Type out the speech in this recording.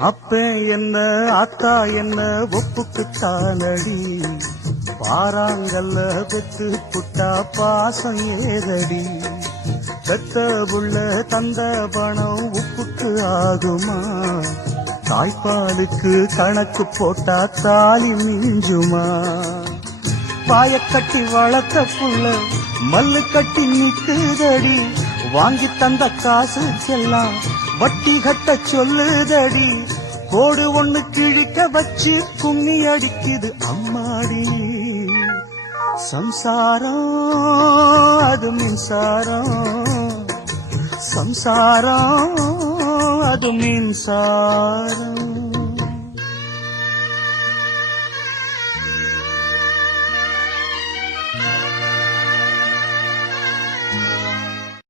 அப்ப என்ன அத்தா என்ன ஒப்புக்குத்தானடி, பாராங்கல்ல பெத்து புட்டா பாசம் ஏதடி. பெத்த புள்ள தந்த பணம் உப்புக்கு ஆகுமா, தாய்ப்பாலுக்கு கணக்கு போட்டா தாலி மிஞ்சுமா. பாயக்கட்டி வளர்த்த புள்ள மல்லு கட்டி நிக்குதடி, வாங்கி தந்த காசுக்கெல்லாம் வட்டி கட்ட சொல்லுதடி. கோடு ஒண்ணு கிழிக்க வச்சு கும்மி அடிக்குது அம்மாடி. சம்சாரம் அது மின்சாரம், சம்சாரம் அது மின்சாரம்.